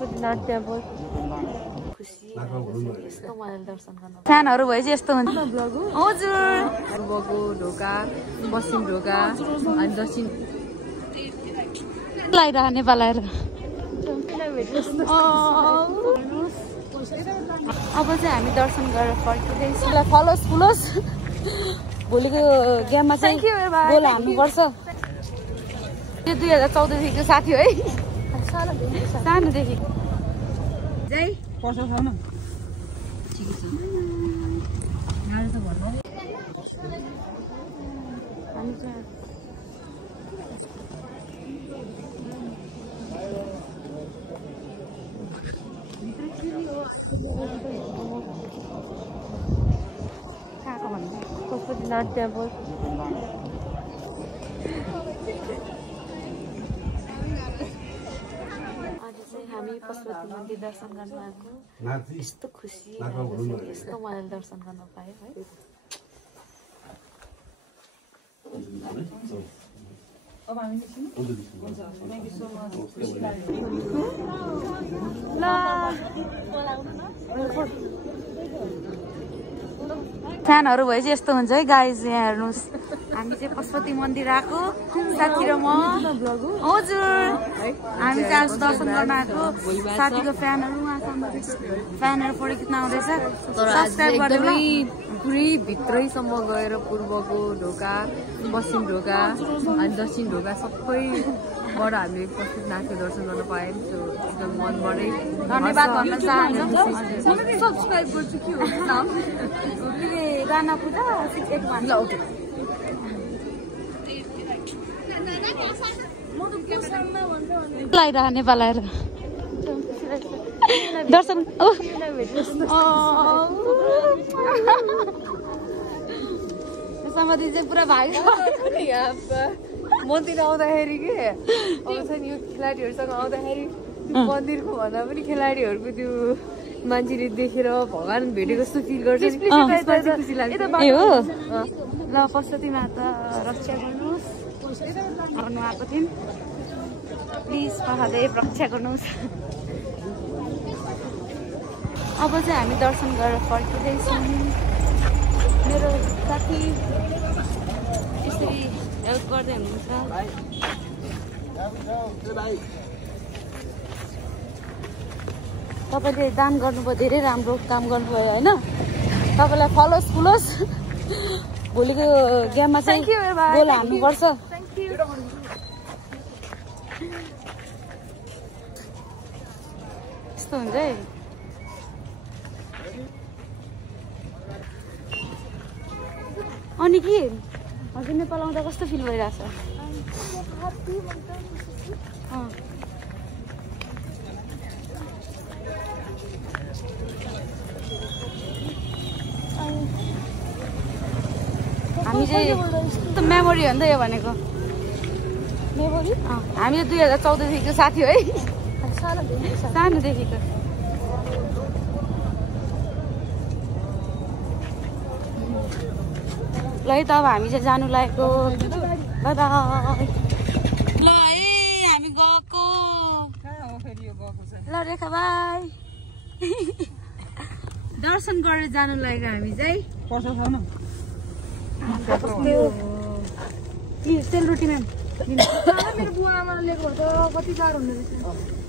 Pashupatinath temple फ्यानहरु भएपछि यस्तो हुन्छ हजुर पूर्वको ढोका पश्चिम ढोका अनि दक्षिण लाइरा नेपाल आएर अब चाहिँ हामी दर्शन गरेर फर्किँदैछौँ। ल फलोस फुलोस भोलिको गेममा चाहिँ गोल हाल्नुपर्छ। त्यो 2014 देखिको साथी है सानोदेखि जय पर्छ खाउन ठिकै छ गाडी त भन्नु हामी चाहिँ कहाँको भन्नु पशुपतिनाथ टेम्पल हामी पशुपति मन्दिर दर्शन गर्न आएको यस्तो खुसी यस्तो मजाले दर्शन गर्न पाएँ है। फ्यानहरु भएपछि यस्तो हुन्छ है गाइज। यहाँ हेर्नुहोस् हामी चाहिँ पशुपति मन्दिर आएको साथी र म हजुर हामी चाहिँ आज दर्शन गर्न आएको साथीको फ्यानहरु फ्यानहरु फोटो खिच्न आउँदैछ। सब्स्क्राइब गर्नु पुरै भित्रैसम्म गएर पूर्वको ढोका पश्चिम ढोका अनि दक्षिण ढोका सबैबाट हामीले पशुपतिनाथको दर्शन गर्न पायौँ। त्यो एकदम मनबाटै धन्यवाद भन्न चाहन्छु। सब्सक्राइब गर्छु के हो नाम गाना पूजा 6 भन्ला ओके लाइरा नेपाल आएर दर्शन समाधि चाहिँ पुरा भाइ मन्दिर आउँदाखेरि के अब छ नि यो खेलाडीहरूसँग आउँदाखेरि मन्दिरको भन्दा पनि खेलाडीहरूको त्यो मान्छेले देखेर भगवान भेटेको जस्तो फिल गर्छ। खुसी लाग्छ हो ल पशुपति माता रक्षा गर्नुहोस् गर्नु आएको थियौँ प्लिज महादेव रक्षा गर्नुहोस्। अब चाहिँ हामी दर्शन गरेर फर्किँदैछौँ। मेरो साथी यसरी हेल्प गर्दै हुनुहुन्छ। तपाईँले दान गर्नुभयो धेरै राम्रो काम गर्नुभयो होइन। तपाईँलाई फलोस फुलोस भोलिको गेममा चाहिँ गोल हाल्नुपर्छ। यस्तो हुन्छ है। अनि के हजुर नेपाल आउँदा कस्तो फिल भइरहेछ? हामी चाहिँ यस्तो मेमोरी हो नि त यो भनेको। मेमोरी हामी 2014 देखिको साथी है सानोदेखिको। ल है त अब हामी चाहिँ जानु लागेको। Bye bye. ल है हामी गएको ल रेखा बाई दर्शन गरेर जानु लागेको हामी चाहिँ सेलरोटी म्याम मेरो बुवा आमाले लिएको त कति गाह्रो हुँदो रहेछ।